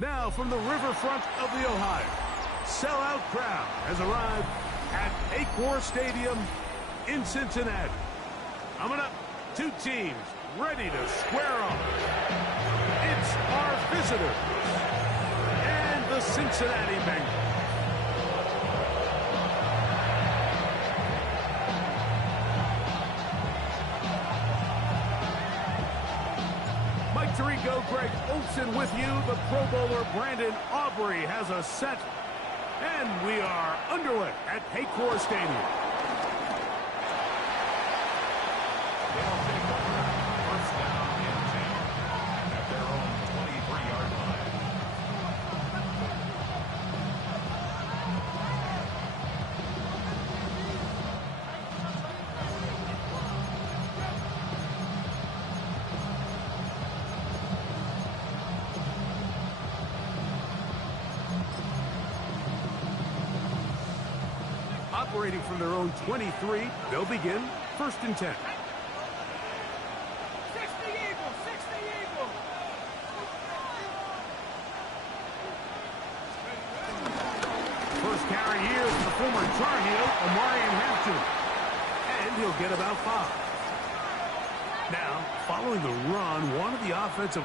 Now from the riverfront of the Ohio, sellout crowd has arrived at Paycor Stadium in Cincinnati. Coming up, two teams ready to square off. It's our visitors and the Cincinnati Bengals. Mike Tirico, Greg Olsen with you. The Pro Bowler Brandon Aubrey has us set. And we are underway at Paycor Stadium. They'll take over. First down and 10 at their own 23-yard line. Operating from their own 23, they'll begin 1st and 10. First carry here is the former Tar Heel, Amarian Hampton. And he'll get about 5. Now, following the run, one of the offensive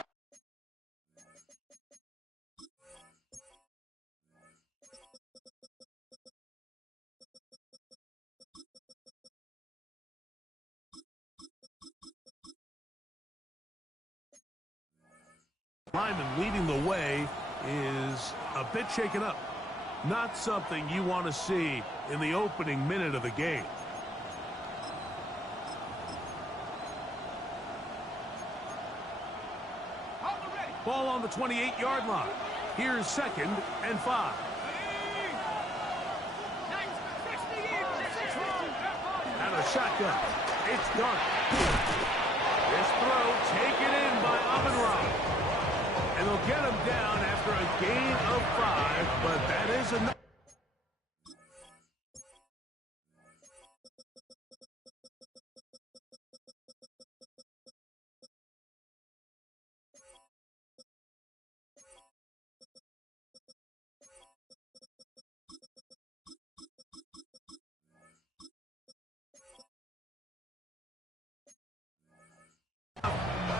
lineman leading the way is a bit shaken up. Not something you want to see in the opening minute of the game. Ball on the 28-yard line. Here's 2nd and 5. Out of the shotgun. It's done. This throw taken in by Amon-Ra. And they'll get him down after a gain of 5, but that is enough.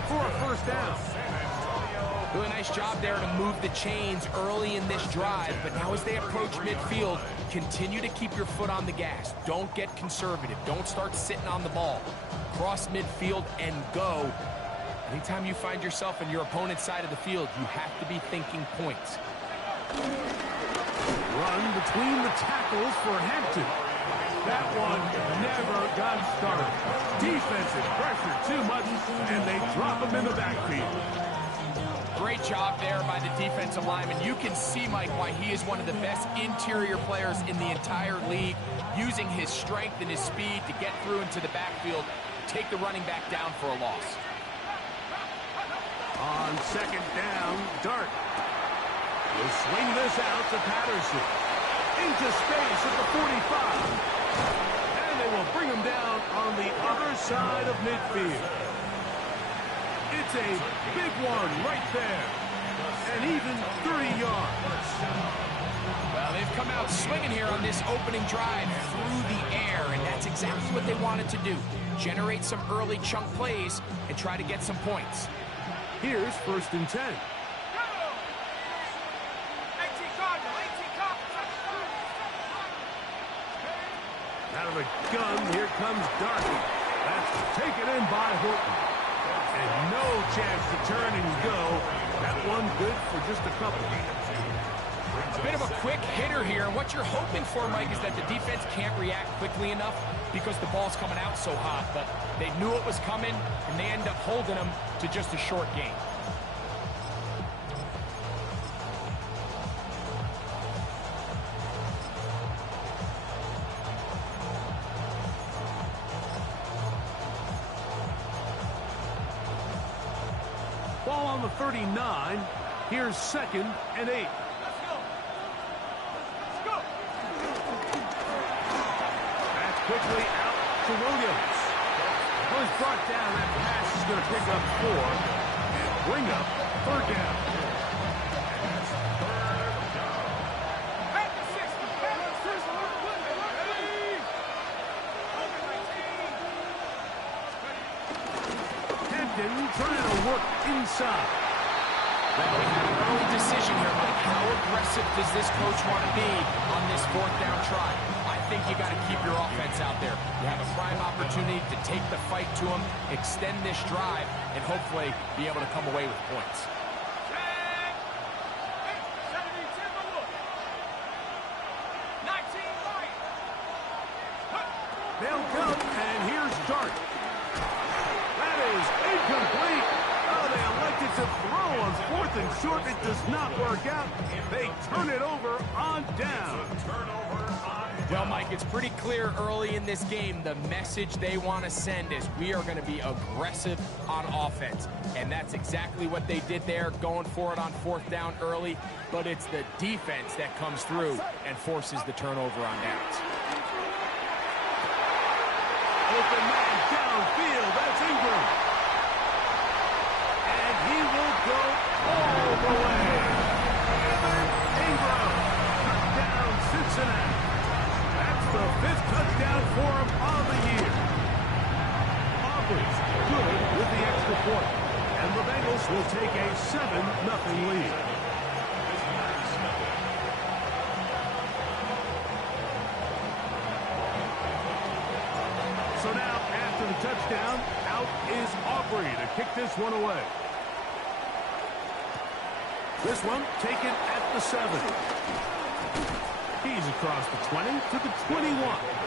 For a first down. Really nice job there to move the chains early in this drive, but now as they approach midfield, continue to keep your foot on the gas. Don't get conservative. Don't start sitting on the ball. Cross midfield and go. Anytime you find yourself on your opponent's side of the field, you have to be thinking points. Run between the tackles for Hampton. That one never got started. Defensive pressure too much, and they drop him in the backfield. Great job there by the defensive lineman. You can see, Mike, why he is one of the best interior players in the entire league, using his strength and his speed to get through into the backfield, take the running back down for a loss. On 2nd down, Dart will swing this out to Patterson. Into space at the 45. And they will bring him down on the other side of midfield. It's a big one right there. And even 30 yards. Well, they've come out swinging here on this opening drive through the air, and that's exactly what they wanted to do. Generate some early chunk plays and try to get some points. Here's 1st and 10. Out of the gun, here comes Darby. That's taken in by Horton. And no chance to turn and go. That one good for just a couple. A bit of a quick hitter here, and what you're hoping for, Mike, is that the defense can't react quickly enough because the ball's coming out so hot. But they knew it was coming, and they end up holding them to just a short gain. Ball on the 39. Here's 2nd and 8. That's quickly out to Williams. is brought down. That pass is going to pick up 4 and bring up third down. Trying to work inside. Well, we have an early decision here, Mike. How aggressive does this coach want to be on this fourth down try? I think you got to keep your offense out there. You have a prime opportunity to take the fight to them, extend this drive, and hopefully be able to come away with points. They'll go, and here's Dart. That is incomplete. Oh, they elected to throw on 4th and short. It does not work out. They turn it over on down. Well, Mike, it's pretty clear early in this game the message they want to send is we are going to be aggressive on offense. And that's exactly what they did there, going for it on 4th down early. But it's the defense that comes through and forces the turnover on downs. Open man downfield. That's Ingram. And he will go all the way. Evan Ingram. Touchdown, Cincinnati. That's the 5th touchdown for him on the year. Auburn's good with the extra point. And the Bengals will take a 7-0 lead. So now, after the touchdown, out is Aubrey to kick this one away. This one taken at the 7. He's across the 20 to the 21.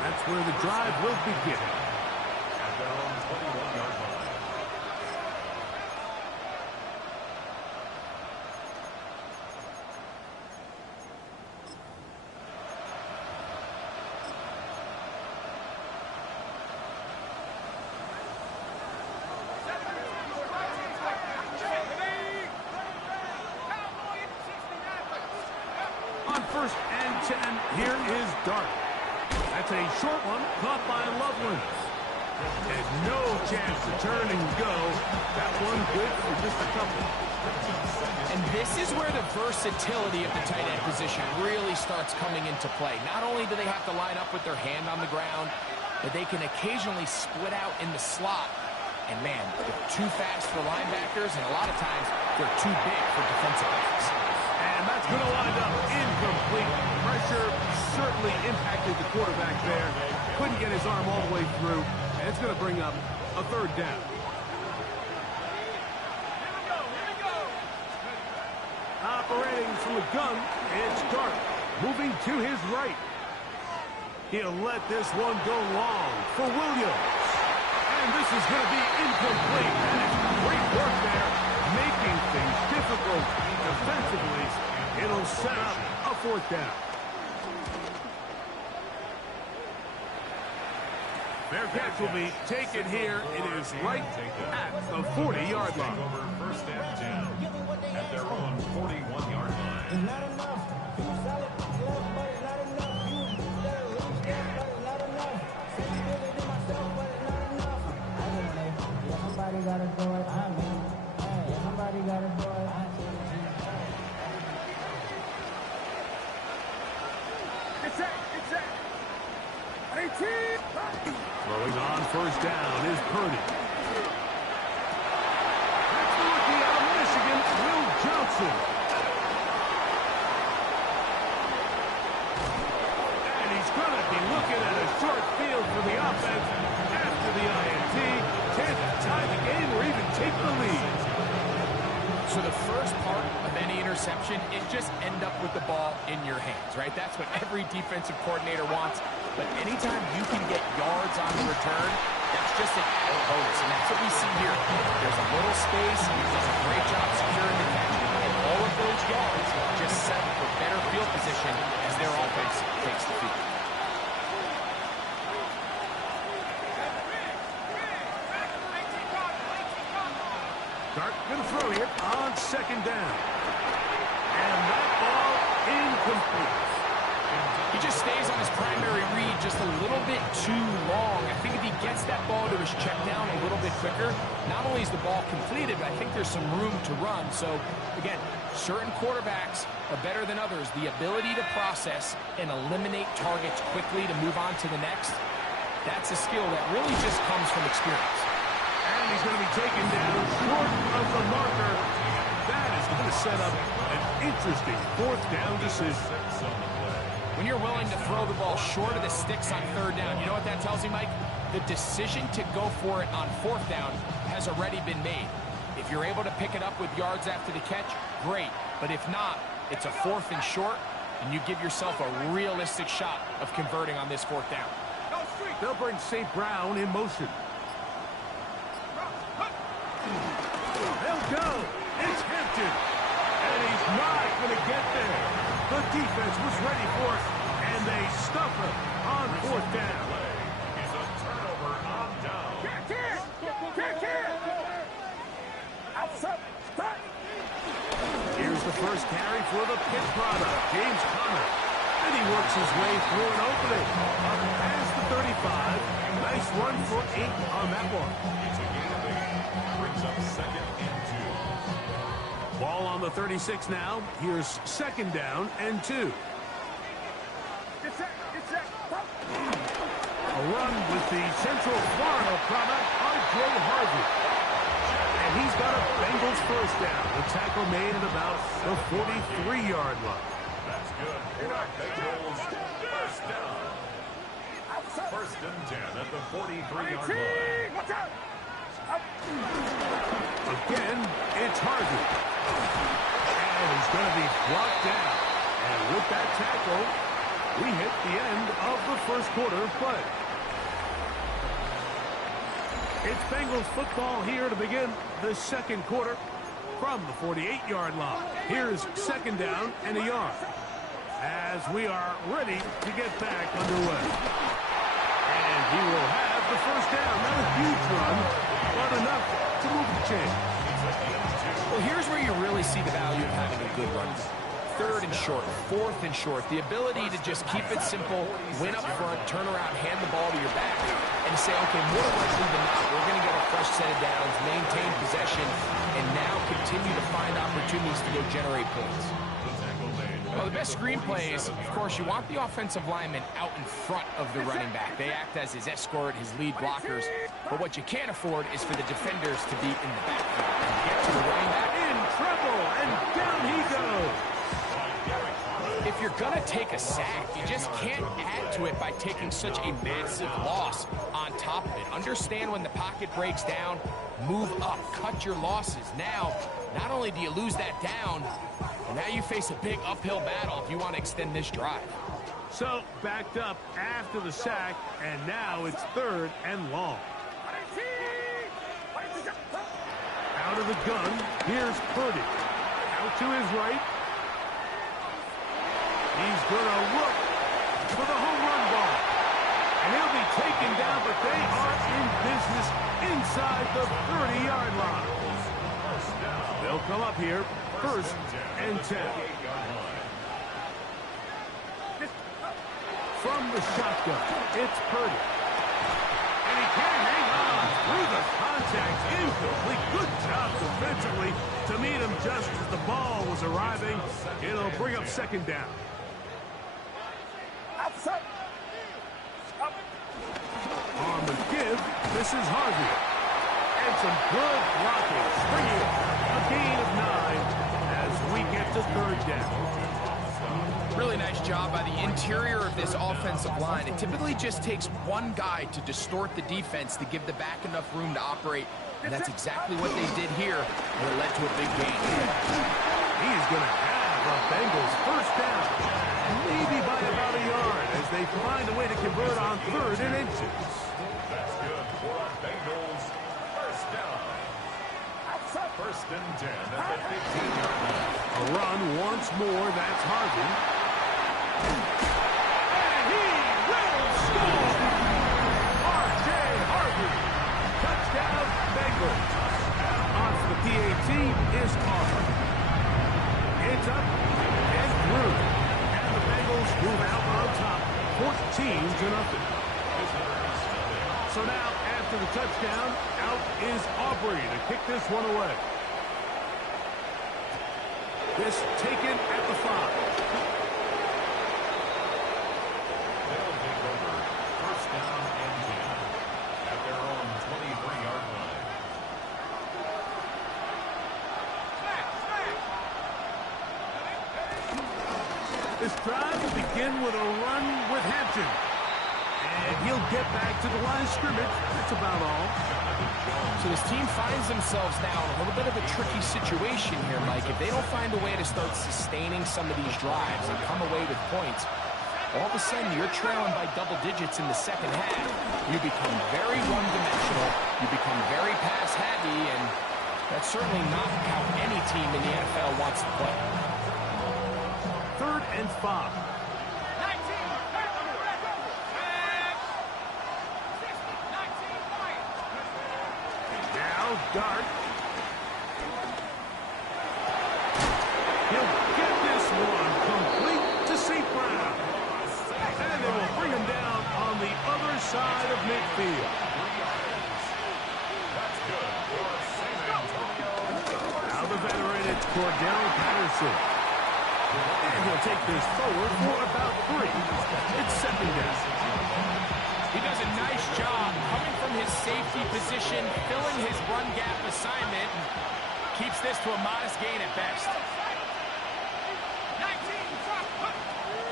That's where the drive will begin. At their own 21-yard line. On 1st and 10, here is Dart. That's a short one caught by Loveland. And no chance to turn and go. That one good for just a couple. And this is where the versatility of the tight end position really starts coming into play. Not only do they have to line up with their hand on the ground, but they can occasionally split out in the slot. And man, they're too fast for linebackers, and a lot of times they're too big for defensive backs. And that's going to wind up incomplete. Pressure certainly impacted the quarterback there. Couldn't get his arm all the way through. And it's going to bring up a 3rd down. Operating from the gun, it's Dart. Moving to his right. He'll let this one go long for Williams. And this is going to be incomplete. And it's great work there, making things difficult defensively. It'll set up a 4th down. Their catch will be taken here. It is right at the 40-yard line. Over 1st and 10 at their own 41-yard line. Not enough. You solid, but it's not enough. You better really stand, but it's not enough. Say you really do myself, but it's not enough. I just say, yeah, somebody gotta do it. I mean, hey, somebody gotta do it. I see. It's that. 18. Throwing on 1st down is Purdy. That's the rookie out of Michigan, Will Johnson. And he's going to be looking at a short field for the offense after the INT. Can't tie the game or even take the lead. So the first part of any interception is just end up with the ball in your hands, right? That's what every defensive coordinator wants. But anytime you can get yards on the return, that's just an added bonus. And that's what we see here. There's a little space. He does a great job securing the catch. And all of those yards just set for better field position as their offense takes the field. Dart going to throw here on 2nd down. And that ball incomplete. He just stays on his primary read just a little bit too long. I think if he gets that ball to his check down a little bit quicker, not only is the ball completed, but I think there's some room to run. So, again, certain quarterbacks are better than others. The ability to process and eliminate targets quickly to move on to the next, that's a skill that really just comes from experience. And he's going to be taken down short of the marker. That is going to set up an interesting fourth down decision. When you're willing to throw the ball short of the sticks on third down, you know what that tells you, Mike? The decision to go for it on fourth down has already been made. If you're able to pick it up with yards after the catch, great. But if not, it's a fourth and short, and you give yourself a realistic shot of converting on this fourth down. They'll bring St. Brown in motion. They'll go. It's Hampton. And he's not going to get there. The defense was ready for it, and they stuff him on fourth down. Is a turnover on down. Here's the first carry for the Pitt product, James Conner. And he works his way through an opening. Up past the 35. Nice run for 8 on that one. It's a gain of 8. Brings up second and 2. Ball on the 36 now. Here's second down and 2. A run with the Central Florida product, R.J. Harvey. And he's got a Bengals first down. The tackle made at about the 43-yard line. That's good. Bengals first down. First and 10 at the 43-yard line. Again, it's Harvey. And he's going to be brought down. And with that tackle, we hit the end of the first quarter of play. It's Bengals football here to begin the second quarter from the 48-yard line. Here's second down and a yard as we are ready to get back underway. And he will have the first down. Not a huge run, but enough to move the chain. Well, here's where you really see the value of having a good run. Third and short, fourth and short. The ability to just keep it simple, win up front, turn around, hand the ball to your back, and say, okay, more likely than not, we're going to get a fresh set of downs, maintain possession, and now continue to find opportunities to go generate points. Well, the best screenplay is, of course, you want the offensive lineman out in front of the running back. They act as his escort, his lead blockers. But what you can't afford is for the defenders to be in the backfield and get to the running back. In trouble, and down he goes. If you're going to take a sack, you just can't add to it by taking such a massive loss on top of it. Understand when the pocket breaks down, move up, cut your losses. Now, not only do you lose that down, now you face a big uphill battle if you want to extend this drive. So, backed up after the sack, and now it's third and long. Out of the gun, here's Purdy. Out to his right. He's going to look for the home run ball. And he'll be taken down, but they are in business inside the 30-yard line. They'll come up here, first and 10. From the shotgun, it's Purdy. And he can't hang on through the contact. Incomplete. Good job defensively to meet him just as the ball was arriving. It'll bring up second down. On the give, this is Harvey. And some good blocking. Springing a gain of 9 as we get to third down. Really nice job by the interior of this offensive line. It typically just takes one guy to distort the defense to give the back enough room to operate. And that's exactly what they did here, and it led to a big gain. He's going to have a Bengals first down. Maybe by about a yard as they find a way to convert on third and inches. That's good for our Bengals. First down. First and 10 at the 15-yard line. A run once more. That's Harvey. And he will score! R.J. Harvey. Touchdown, Bengals. On for the PAT is Carter. It's up and through. And the Bengals Eagles move out on top, 14-0. So now, after the touchdown, out is Aubrey to kick this one away. This taken at the 5. They'll take over. First down and 10 at their own 23-yard line. This drive will begin with a run with Hampton. And he'll get back to the line of scrimmage. That's about all. So this team finds themselves now in a little bit of a tricky situation here, Mike. If they don't find a way to start sustaining some of these drives and come away with points, all of a sudden you're trailing by double digits in the second half. You become very one-dimensional. You become very pass-heavy, and that's certainly not how any team in the NFL wants to play. 3rd and 5. Now Dart. He'll get this one complete to St. Brown. And they will bring him down on the other side of midfield. That's good for San Antonio. Now the veteran, it's Cordell Patterson. And he'll take this forward for about 3. It's 2nd down. He does a nice job coming from his safety position, filling his run gap assignment, and keeps this to a modest gain at best.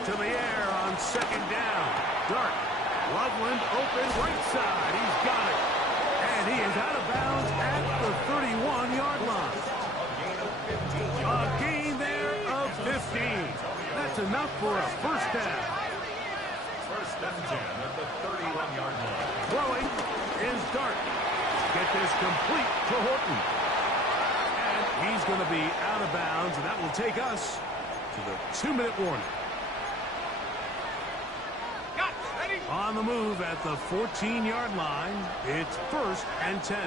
To the air on 2nd down. Dart. Loveland open right side. He's got it. And he is out of bounds at the 31-yard line. A gain there of 15. That's enough for a first down. First and 10 at the 31-yard line. Throwing is Dart. Get this complete to Horton. And he's going to be out of bounds, and that will take us to the 2-minute warning. On the move at the 14-yard line, it's 1st and 10.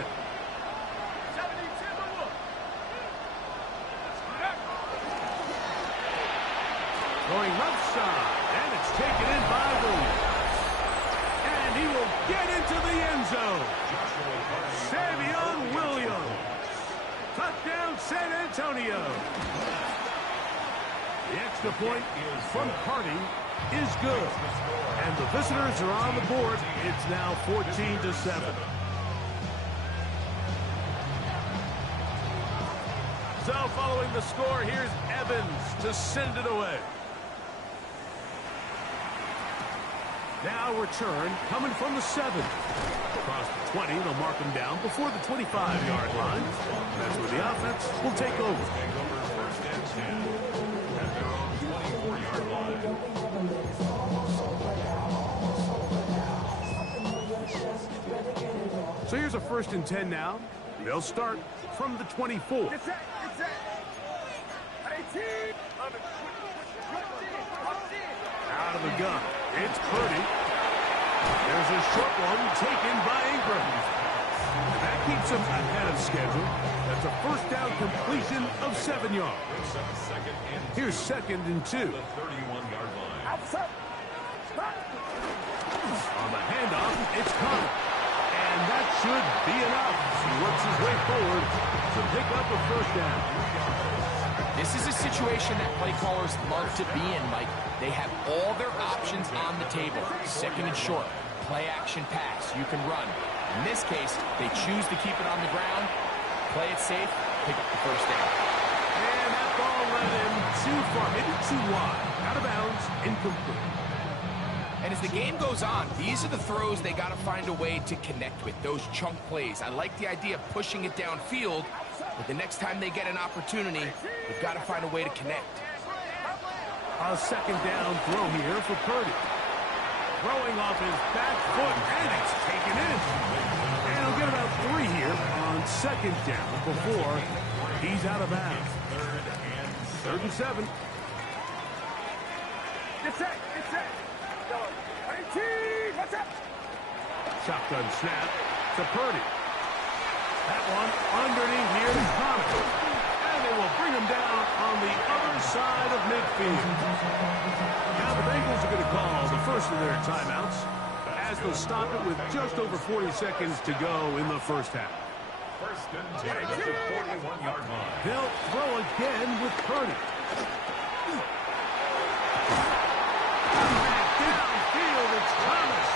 Going left side, and it's taken in by Williams. And he will get into the end zone. Savion Williams. Touchdown, San Antonio. The extra point from Carty is good. And the visitors are on the board. It's now 14-7. So following the score, here's Evans to send it away. Now return coming from the 7. Across the 20, they'll mark him down before the 25-yard line. That's where the offense will take over. First and 10 at their own 24-yard line. So here's a 1st and 10 now. They'll start from the 24. Out of the gun. It's Purdy. There's a short one taken by Ingram. That keeps him ahead of schedule. That's a first down completion of 7 yards. Here's 2nd and 2. The 31-yard line. On the handoff, it's Connor. And that should be enough. He works his way forward to pick up a first down. This is a situation that play callers love to be in, Mike. They have all their options on the table. 2nd and short, play action pass, you can run. In this case, they choose to keep it on the ground, play it safe, pick up the first down. And that ball led him too far, maybe too wide. Out of bounds, incomplete. And as the game goes on, these are the throws they got to find a way to connect with, those chunk plays. I like the idea of pushing it downfield, but the next time they get an opportunity, they've got to find a way to connect. A 2nd down throw here for Purdy. Throwing off his back foot, and it's taken in. And he'll get about 3 here on 2nd down before he's out of bounds. 3rd and 7. It's set. Shotgun snap to Purdy. That one underneath here to Connor. And they will bring him him down on the other side of midfield. Now the Bengals are going to call the first of their timeouts as they'll stop it with just over 40 seconds to go in the first half. First and 10 at the 41-yard line. They'll throw again with Purdy. Downfield, it's Thomas.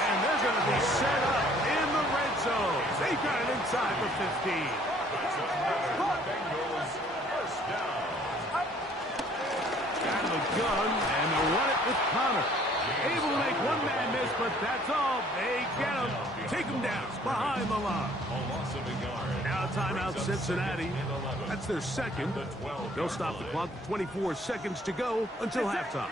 And they're going to be set up in the red zone. They got it inside the 15. Bengals first down. Out of the gun, and they'll run it with Connor. Able to make one man miss, but that's all. They get him. Take him down behind the line. A loss of a yard. Now timeout Cincinnati. That's their second. They'll stop the clock with 24 seconds to go until halftime.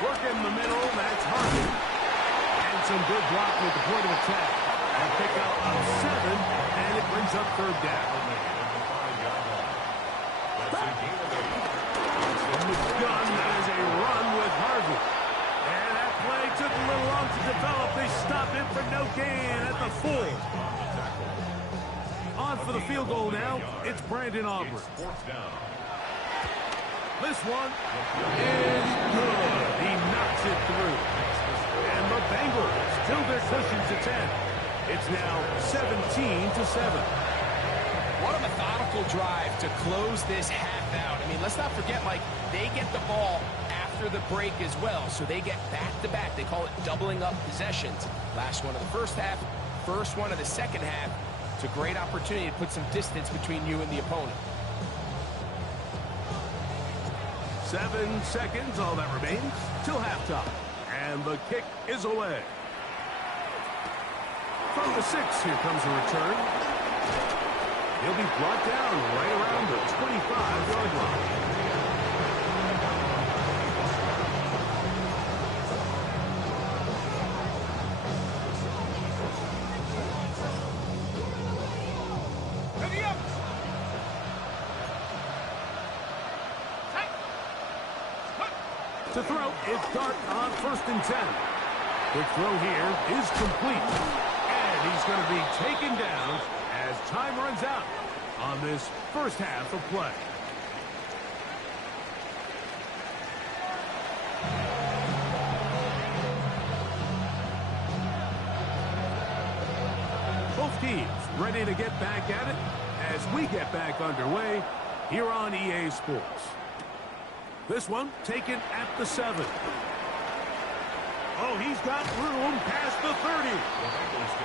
Work in the middle, that's Harvey. And some good blocking at the point of attack. A pickup of 7, and it brings up third down. From the gun, that is a run with Harvey. And that play took a little long to develop. They stopped it for no gain at the 4. On for the field goal now. It's Brandon Aubrey. This one is good. He knocks it through. And the Bengals still their cushion to 10. It's now 17-7. What a methodical drive to close this half out. I mean, let's not forget, Mike, they get the ball after the break as well, so they get back-to-back. They call it doubling up possessions. Last one of the first half, first one of the second half. It's a great opportunity to put some distance between you and the opponent. 7 seconds, all that remains, till halftime. And the kick is away. From the 6, here comes a return. He'll be brought down right around the 25-yard line. To throw, it's Dart on 1st and 10. Quick throw here is complete. And he's going to be taken down as time runs out on this first half of play. Both teams ready to get back at it as we get back underway here on EA Sports. This one taken at the 7. Oh, he's got room past the 30.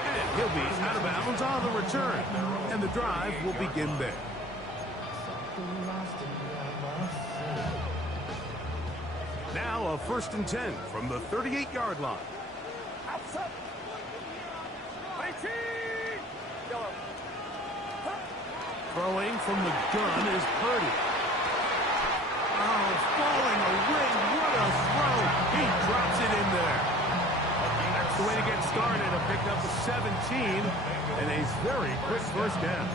And he'll be out of bounds on the return. And the drive will begin there. Now a 1st and 10 from the 38-yard line. Throwing from the gun is Purdy. Oh, falling away. What a throw. He drops it in there. That's the way to get started. A pickup of 17 and a very quick first down.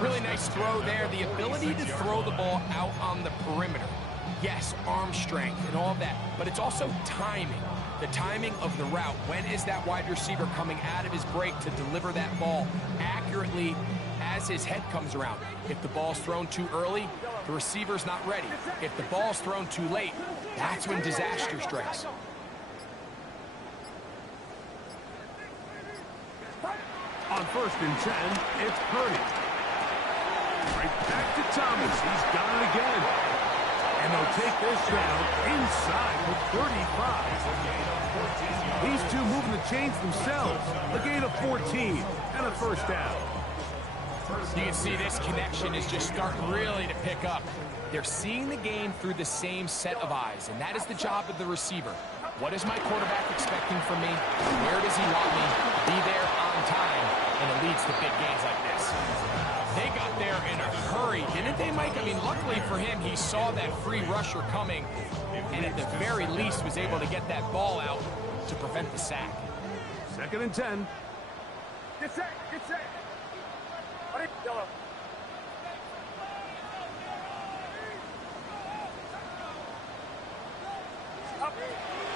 Really nice throw there. The ability to throw the ball out on the perimeter. Yes, arm strength and all that, but it's also timing. The timing of the route. When is that wide receiver coming out of his break to deliver that ball accurately as his head comes around? If the ball's thrown too early, the receiver's not ready. If the ball's thrown too late, that's when disaster strikes. On 1st and 10, it's Purdy. Right back to Thomas. He's got it again. And they'll take this down inside the 35. These two moving the chains themselves. A gain of 14 and a first down. You can see this connection is just starting really to pick up. They're seeing the game through the same set of eyes, and that is the job of the receiver. What is my quarterback expecting from me? Where does he want me? Be there on time, and it leads to big gains like this. They got there in a hurry, didn't they, Mike? I mean, luckily for him, he saw that free rusher coming, and at the very least was able to get that ball out to prevent the sack. 2nd and 10. Get set, get set. Yellow.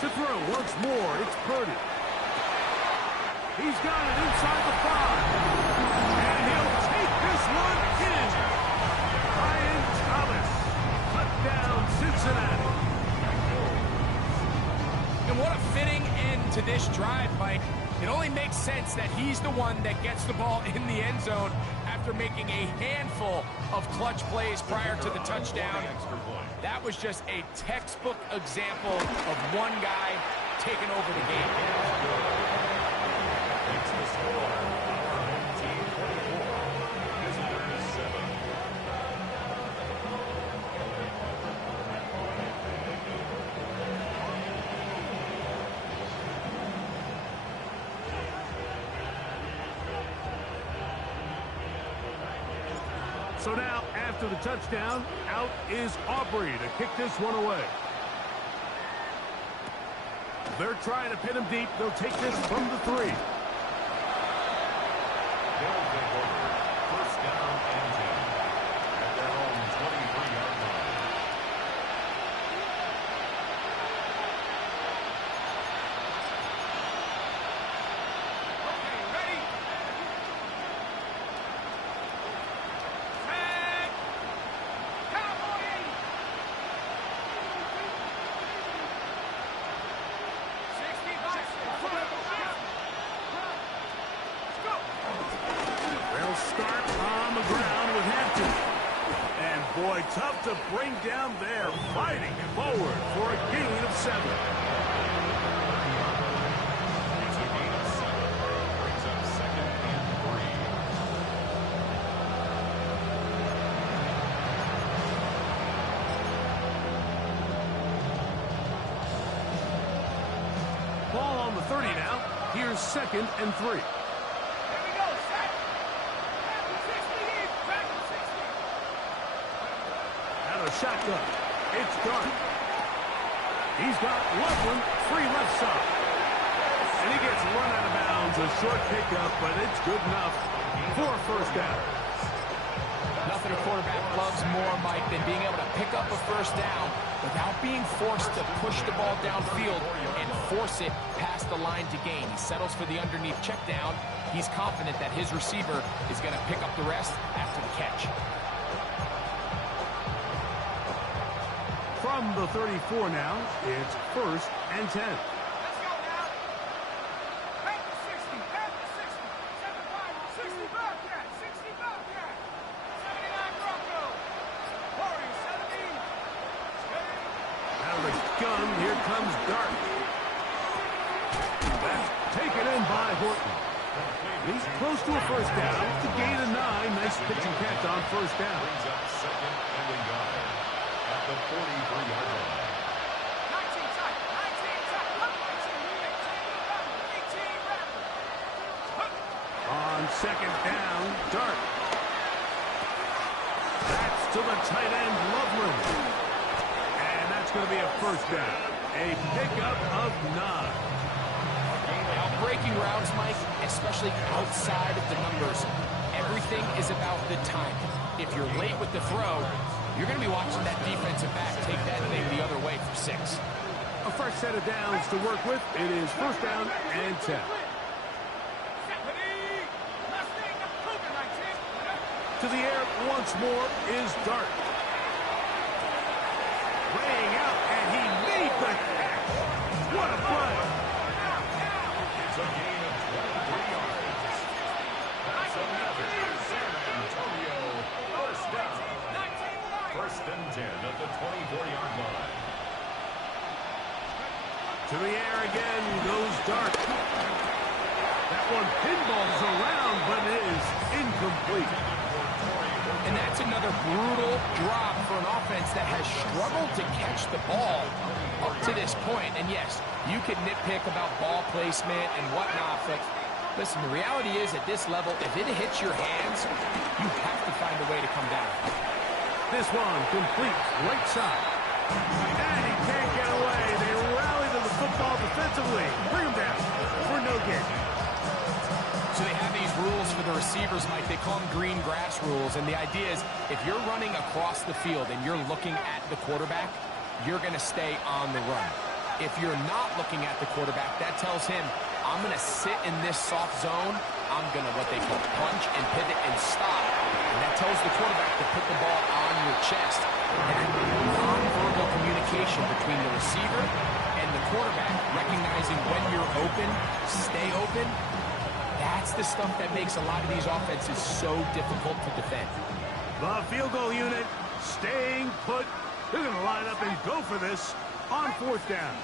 To throw once more, it's Purdy. He's got it inside the 5. And he'll take this one in. Ryan Thomas. Touchdown, Cincinnati. And what a fitting end to this drive, Mike. It only makes sense that he's the one that gets the ball in the end zone after making a handful of clutch plays prior to the touchdown. That was just a textbook example of one guy taking over the game. It's the score. Our home team 24. Visitors 7. So now, after the touchdown, out is Aubrey to kick this one away. They're trying to pin him deep. They'll take this from the 3. They'll take over. First down and 10. At their own 23-yard line. Okay, ready? Tag! Cowboy! 65. They'll start on the ground with Hampton. And boy, tough to bring down there, fighting forward for a gain of 7. It's a gain of 7. Brings up 2nd and 3. Ball on the 30 now. Here's 2nd and 3. Here we go, set. Back to 60, back to 60. Out of shotgun. It's Dart. He's got Loveland free left side. And he gets run out of bounds. A short pickup, but it's good enough for a first down. Nothing a quarterback loves more, Mike, than being able to pick up a first down without being forced to push the ball downfield and force it past the line to gain. He settles for the underneath check down. He's confident that his receiver is going to pick up the rest after the catch. From the 34 now, it's 1st and 10. Let's go now. Back to 60, back to 60. 75, 60 Bobcat, 60 Bobcat. 79 Bronco. Warriors 17. Out of the gun, here comes Dart. That's taken in by Horton. He's close to a first down. It's a gain of 9. Nice pitch and catch on first down. Brings up 2nd and a yard. At the 43-yard line. 19 tight, 19 tight. 18 Raptor. On 2nd down, Dart. That's to the tight end, Loveland. And that's going to be a first down. A pickup of 9. Now, breaking routes, Mike, especially outside of the numbers, everything is about the time. If you're late with the throw, you're going to be watching that defensive back take that thing the other way for 6. A fresh set of downs to work with. It is first down and 10. To the air once more is Dart. Laying out, and he made the catch. What a play. It's a gain of 23 yards. That's another San Antonio first down. 1st and 10 at the 24-yard line. To the air again goes Dart. That one pinballs around, but it is incomplete. And that's another brutal drop for an offense that has struggled to catch the ball up to this point. And yes, you can nitpick about ball placement and whatnot, but listen, the reality is at this level, if it hits your hands, you have to find a way to come down. This one complete right side. And he can't get away. They rally to the football defensively. Bring him down for no gain. So they have these rules for the receivers, Mike. They call them green grass rules. And the idea is if you're running across the field and you're looking at the quarterback, you're going to stay on the run. If you're not looking at the quarterback, that tells him I'm going to sit in this soft zone. I'm going to what they call punch and pivot and stop. And that tells the quarterback to put the ball on your chest. And that non-verbal communication between the receiver and the quarterback, recognizing when you're open, stay open, that's the stuff that makes a lot of these offenses so difficult to defend. The field goal unit staying put. They're going to line up and go for this on fourth down.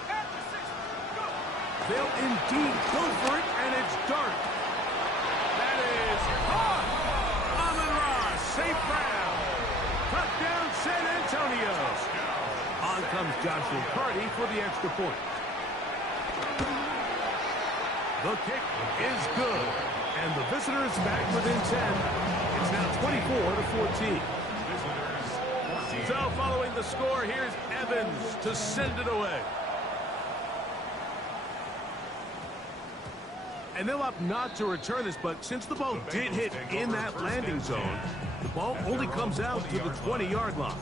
They'll indeed go for it, and it's Dart. That is caught. Amon-Ra, safe ground. Touchdown, San Antonio. On comes Joshua Carty for the extra point. The kick is good, and the visitors back within 10. It's now 24-14. So following the score, here's Evans to send it away. And they'll opt not to return this, but since the ball did hit in that landing zone, the ball only comes out to the 20-yard line.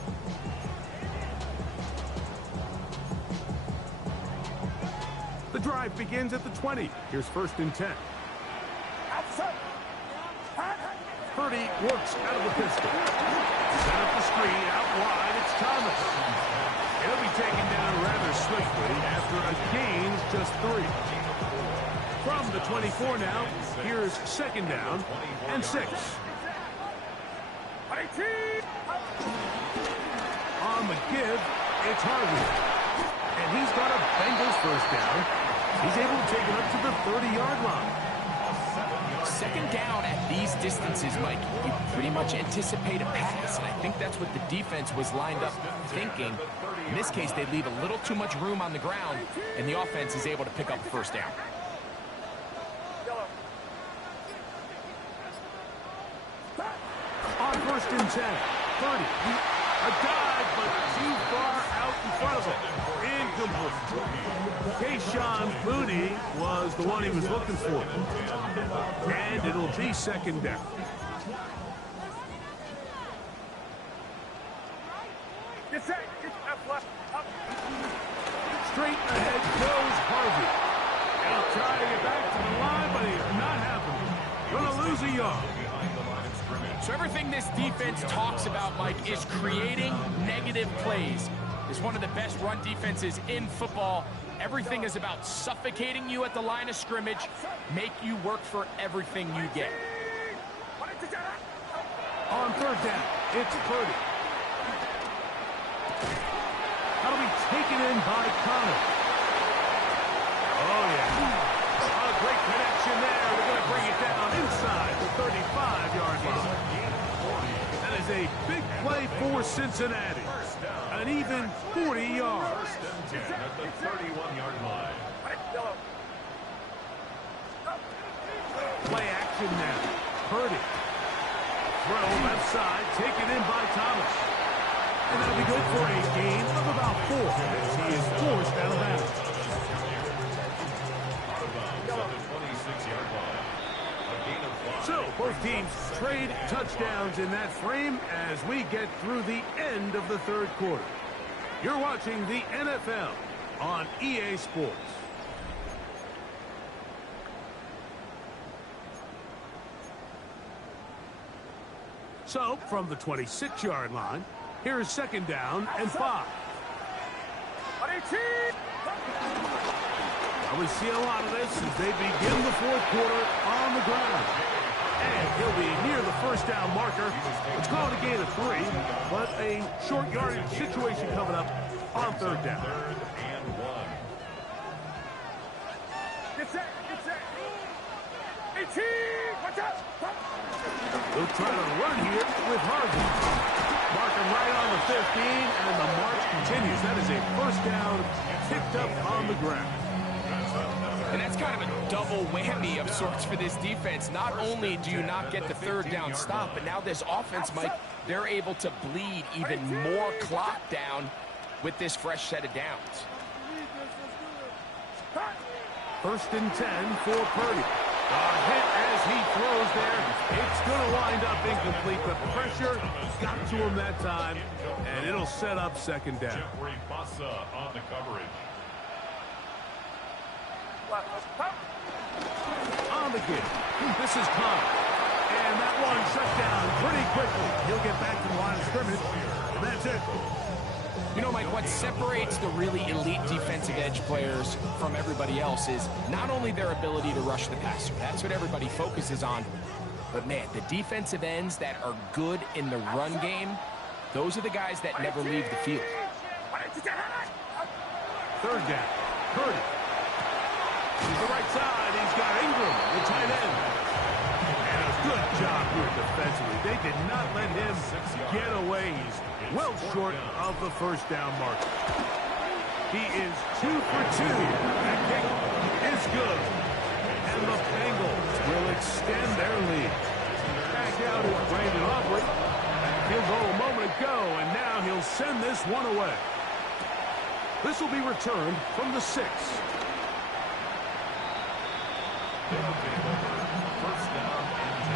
The drive begins at the 20. Here's first and 10. Purdy works out of the pistol. Set up the screen, out wide, it's Thomas. He'll be taken down rather swiftly after a gain of just 3. From the 24 now, here's second down and 6. On the give, it's Harvey. And he's got a Bengals first down. He's able to take it up to the 30-yard line. Second down at these distances, Mike, you pretty much anticipate a pass, and I think that's what the defense was lined up thinking. In this case, they leave a little too much room on the ground, and the offense is able to pick up the first down. On first and 10, 30. A dive, but too far out in front of him. Incomplete. Kayshon Boutte was the one he was looking for. And it'll be second down. Straight ahead goes Harvey. And he'll try to get back to the line, but he's not happening. Gonna lose a yard. So everything this defense talks about, Mike, is creating negative plays. It's one of the best run defenses in football. Everything is about suffocating you at the line of scrimmage, make you work for everything you get. On third down, it's Purdy. That'll be taken in by Connor. Oh, yeah. A great connection there. We're going to bring it down inside the 35-yard line. That is a big play for Cincinnati. An even 40 yards. First and 10 at the 31-yard line. Play action now. Purdy. Throw left side, taken in by Thomas. And that'll be good for a gain of about 4 as he is forced out of bounds. So, both teams trade touchdowns in that frame as we get through the end of the third quarter. You're watching the NFL on EA Sports. So, from the 26-yard line, here's second down and 5. We see a lot of this as they begin the fourth quarter on the ground. And he'll be near the first down marker. It's called a gain of 3, but a short yardage situation coming up on third down. Get set, get set. 18, watch out. They'll try to run here with Harvey. Marking right on the 15, and the march continues. That is a first down picked up on the ground. And that's kind of a double whammy of sorts for this defense. Not only do you not get the third down stop, but now this offense, Mike, they're able to bleed even more clock down with this fresh set of downs. First and 10 for Purdy. A hit as he throws there. It's going to wind up incomplete. The pressure got to him that time, and it'll set up second down. Jeffrey Bassa on the coverage. in. This is Khan. And that one shut down pretty quickly. He'll get back to the line of scrimmage, and that's it. You know, Mike, what separates the really elite defensive edge players from everybody else is not only their ability to rush the passer. That's what everybody focuses on. But, man, the defensive ends that are good in the run game, those are the guys that never leave the field. Third down. Purdy. To the right side. He's got Ingram, the tight end. And a good job here defensively. They did not let him get away. He's well short of the first down mark. He is 2 for 2. That kick is good. And the Bengals will extend their lead. Back out is Brandon Aubrey. Field goal a moment ago, and now he'll send this one away. This will be returned from the 6. First down and 10.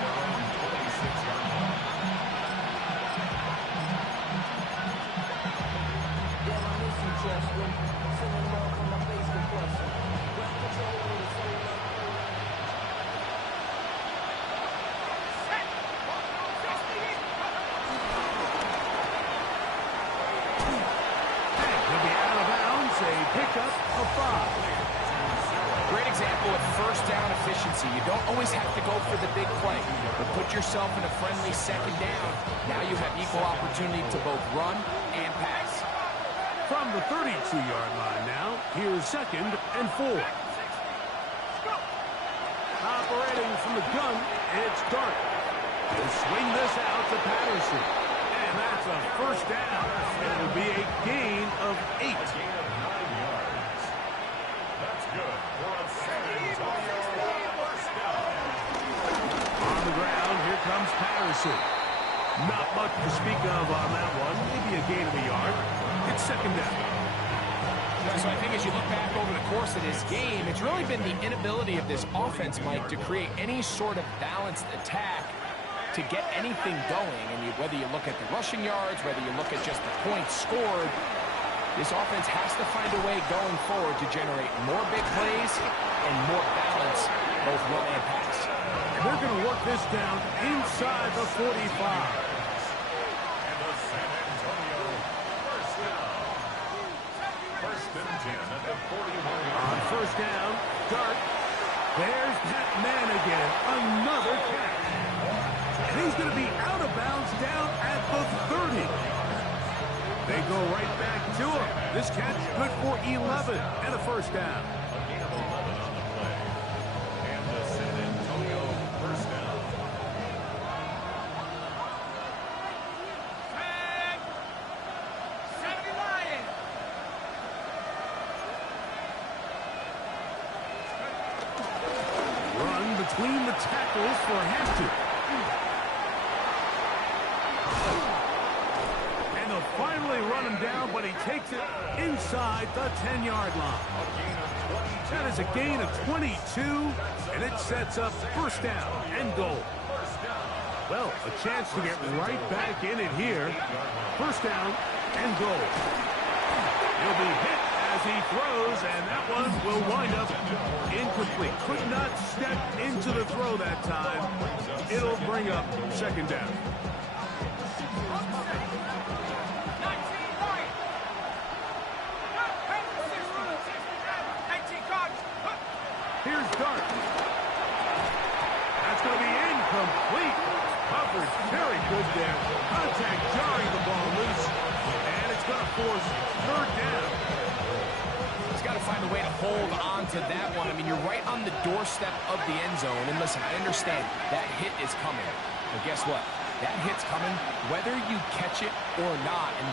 From 26-yard line. Damn, I miss you, Chester. Sending love from my face compressor. Ground control with a soul love. He'll be out of bounds, a pickup of 5. Great example of first down efficiency. You don't always have to go for the big play, but put yourself in a friendly second down. Now you have equal opportunity to both run and pass. From the 32-yard line now, here's 2nd and 4. Operating from the gun, it's Dart. He'll swing this out to Patterson. And that's a first down. It'll be a gain of 8. A gain of 9 yards. That's good for a San Antonio first down. On the ground, here comes Patterson. Not much to speak of on that one. Maybe a gain of a yard. It's 2nd down. So I think as you look back over the course of this game, it's really been the inability of this offense, Mike, to create any sort of balanced attack to get anything going. And whether you look at the rushing yards, whether you look at just the points scored, this offense has to find a way going forward to generate more big plays and more balance, both run and pass. They're going to work this down inside the 45. And the San Antonio first down. First and 10 at the 41-yard On line. first down, Dart. There's that man again. Another catch. And he's going to be out of bounds down at the 30. They go right back to him. This catch good for 11 and a first down. A gain of 11 on the play. And the San Antonio first down. Run between the tackles for Hampton. And they'll finally run him down, but he takes it inside the 10-yard line. A gain of 22. That is a gain of 22, and it sets up first down and goal. First down. Well, a chance to get right back in it here. First down and goal. He'll be hit as he throws, and that one will wind up incomplete. Could not step into the throw that time. It'll bring up second down. Here's Dart. That's going to be incomplete. Covered very good there. Contact jarring the ball loose. And it's going to force third down. He's got to find a way to hold on to that one. I mean, you're right on the doorstep of the end zone. And listen, I understand that hit is coming. But guess what? That hit's coming whether you catch it or not. And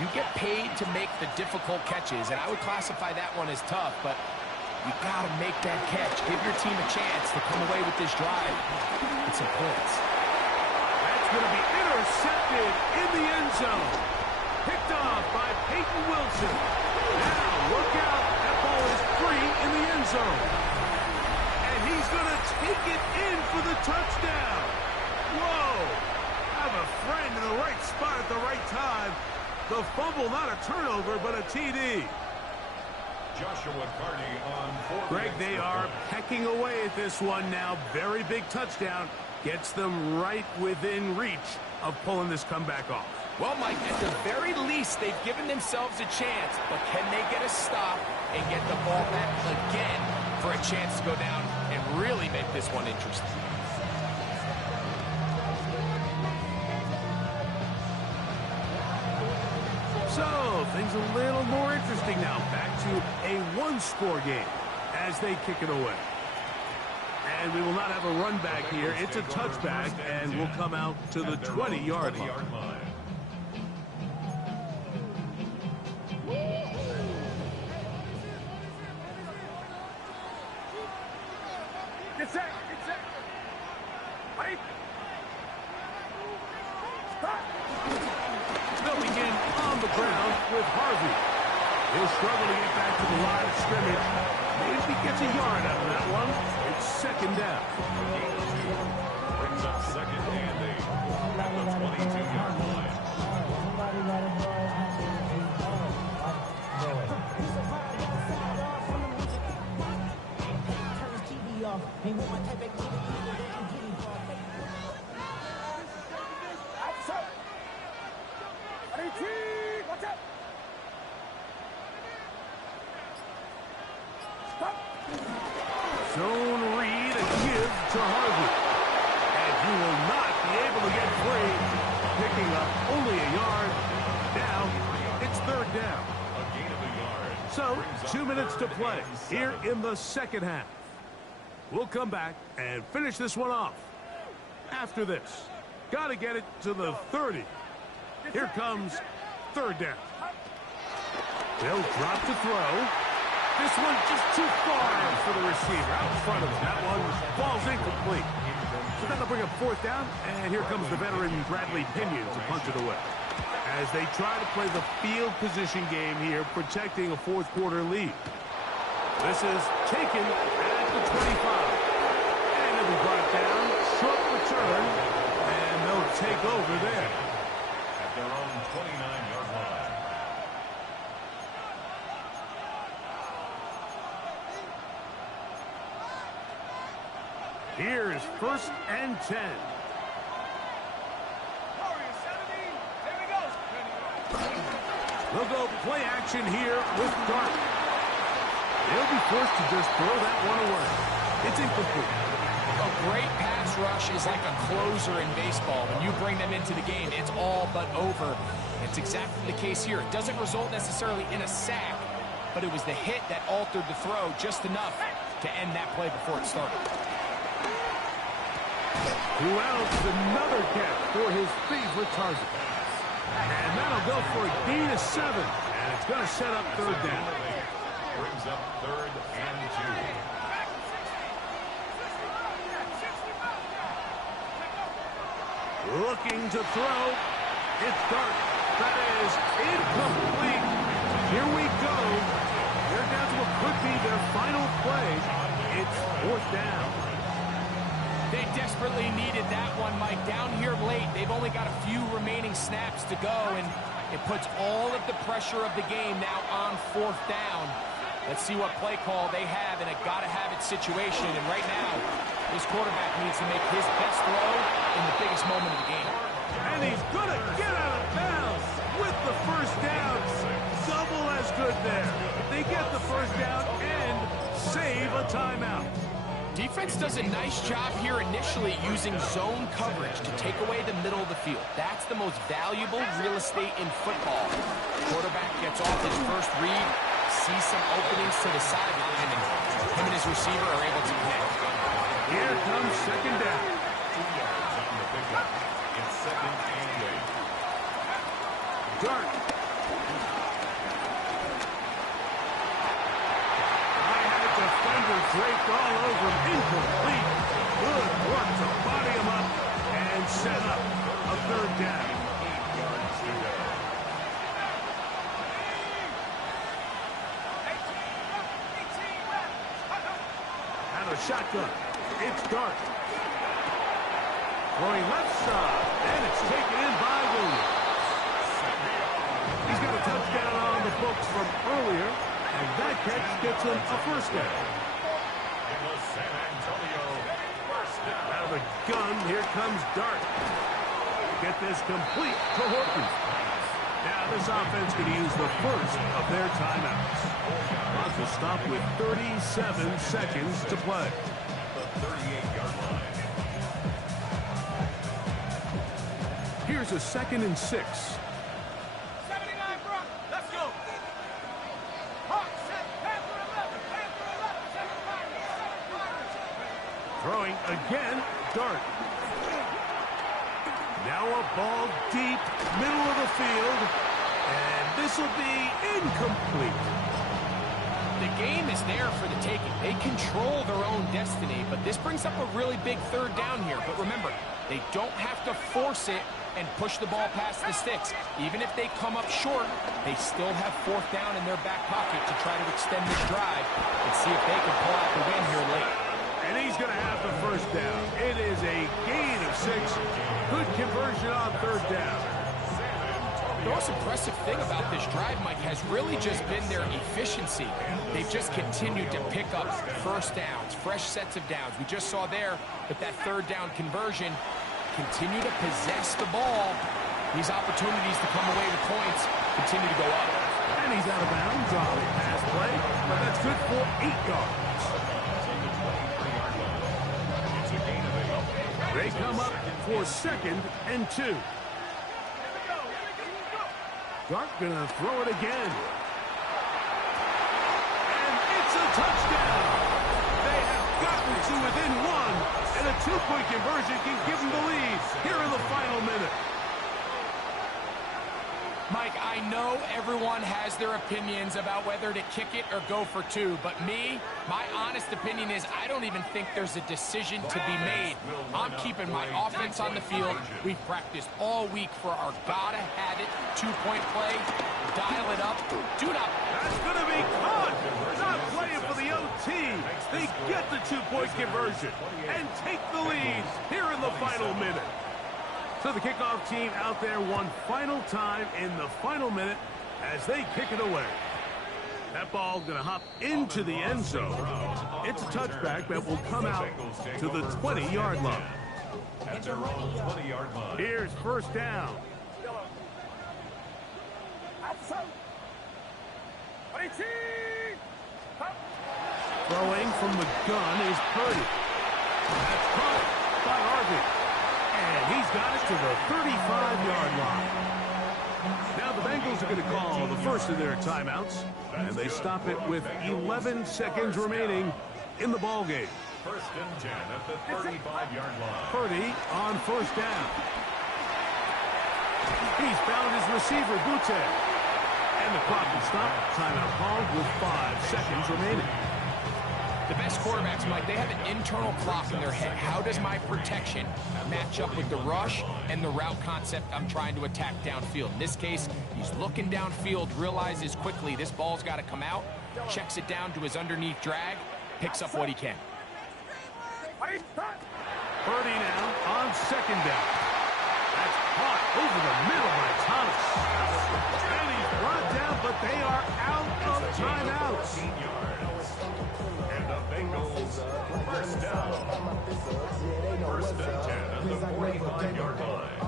you get paid to make the difficult catches. And I would classify that one as tough, but you got to make that catch. Give your team a chance to come away with this drive with some points. That's going to be intercepted in the end zone. Picked off by Peyton Wilson. Now look out. That ball is free in the end zone. And he's going to take it in for the touchdown. Whoa. Have a friend in the right spot at the right time. The fumble, not a turnover, but a TD. Joshua Carney on 4th. Greg, they are pecking away at this one now. Very big touchdown. Gets them right within reach of pulling this comeback off. Well, Mike, at the very least, they've given themselves a chance. But can they get a stop and get the ball back again for a chance to go down and really make this one interesting? So, things a little more interesting now. Back to a one-score game as they kick it away. And we will not have a run back here. It's a touchback, and we'll come out to the 20-yard line. Get set. Get set. Wait. Stop. They'll begin on the ground with Harvey. He'll struggle to get back to the line of scrimmage. Maybe gets a yard out of that one. It's second down. Brings up second and 8 at the 22-yard line. Watch out. Stop. Zone read, a give to Harvey. And he will not be able to get free. Picking up only a yard. Now, it's third down. A gain of a yard. So, 2 minutes to play here in the second half. We'll come back and finish this one off after this. Got to get it to the 30. Here comes third down. They'll drop to throw. This one just too far for the receiver out in front of him. That one falls incomplete. So that'll bring up fourth down, and here comes the veteran Bradley Pinion to punch it away. As they try to play the field position game here, protecting a fourth quarter lead. This is taken at the 25. And it'll be brought down, short return, and they'll take over there. At their own 29-yard line. Here is first and 10. They'll go play action here with Dart. They'll be forced to just throw that one away. It's incomplete. A great pass rush is like a closer in baseball. When you bring them into the game, it's all but over. It's exactly the case here. It doesn't result necessarily in a sack, but it was the hit that altered the throw just enough to end that play before it started. Who else? Another catch for his favorite target. And that'll go for a gain of 7. And it's going to set up third down. Brings up third and 2. Looking to throw. It's Dart. That is incomplete. Here we go. They're down to what could be their final play. It's fourth down. They desperately needed that one, Mike. Down here late, they've only got a few remaining snaps to go, and it puts all of the pressure of the game now on fourth down. Let's see what play call they have in a gotta-have-it situation. And right now, this quarterback needs to make his best throw in the biggest moment of the game. And he's going to get out of bounds with the first down. Double as good there. They get the first down and save a timeout. Defense does a nice job here initially using zone coverage to take away the middle of the field. That's the most valuable real estate in football. Quarterback gets off his first read, sees some openings to the sideline, and him and his receiver are able to connect. Here comes second down. 2 yards on the pickup. It's second and 8. Dart. Defender draped all over him. Incomplete. Good work to body him up and set up a third down. 8 yards to go. And a shotgun. It's Dart. Throwing left side. And it's taken in by Williams. He's got a touchdown on the books from earlier. And that catch gets him a first down. It was San Antonio. First down. Out of the gun, here comes Dart. Get this complete to Horton. Now this offense going to use the first of their timeouts. Clock will stop with 37 seconds to play. The 38-yard line. Here's a 2nd and 6. 79, bro. Let's go. Hawk, set, Panther 11, Panther 11, Throwing again, Dart. Now a ball deep, middle of the field, and this will be incomplete. The game is there for the taking. They control their own destiny, but this brings up a really big third down here. But remember, they don't have to force it and push the ball past the sticks. Even if they come up short, they still have 4th down in their back pocket to try to extend this drive and see if they can pull out the win here late. And he's going to have the first down. It is a gain of 6. Good conversion on 3rd down. The most impressive thing about this drive, Mike, has really just been their efficiency. They've just continued to pick up first downs, fresh sets of downs. We just saw there that 3rd down conversion, continue to possess the ball. These opportunities to come away with points continue to go up. And he's out of bounds on the pass play, but that's good for 8 yards. They come up for 2nd and 2. Dart gonna throw it again. And it's a touchdown. They have gotten to within 1, and a 2-point conversion can give them the lead here in the final minute. Mike, I know everyone has their opinions about whether to kick it or go for 2, but my honest opinion is I don't even think there's a decision to be made. I'm keeping my offense on the field. We've practiced all week for our gotta-have-it 2-point play. Dial it up. Do not. That's going to be caught. Not playing for the OT. They get the 2-point conversion and take the lead here in the final minute. So the kickoff team out there one final time in the final minute as they kick it away. That ball going to hop into the end zone. It's a touchback that will come out to the 20-yard line. At their own 20-yard line. Here's first down. Throwing from the gun is Purdy. That's caught by Harvey. And he's got it to the 35-yard line. Now the Bengals are going to call the first of their timeouts, and they stop it with 11 seconds remaining in the ball game. 1st and 10 at the 35-yard line. Purdy on first down. He's found his receiver, Butte. And the clock will stop. Timeout called with 5 seconds remaining. The best quarterbacks, Mike, they have an internal clock in their head. How does my protection match up with the rush and the route concept I'm trying to attack downfield? In this case, he's looking downfield, realizes quickly this ball's got to come out, checks it down to his underneath drag, picks up what he can. Purdy now on 2nd down. That's caught over the middle by Thomas. And he's brought down, but they are out of timeouts. And the Bengals, first down. 1st and 10 at the 45-yard line.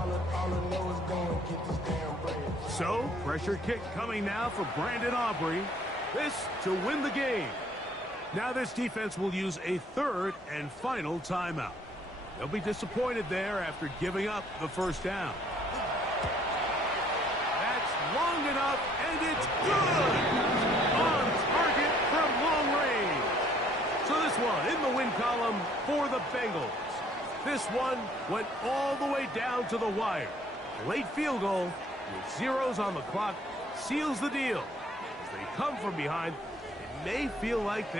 So, pressure kick coming now for Brandon Aubrey. This to win the game. Now this defense will use a 3rd and final timeout. They'll be disappointed there after giving up the first down. That's long enough, and it's good! On target from long range. So this one in the win column for the Bengals. This one went all the way down to the wire. A late field goal with zeros on the clock seals the deal. As they come from behind, it may feel like they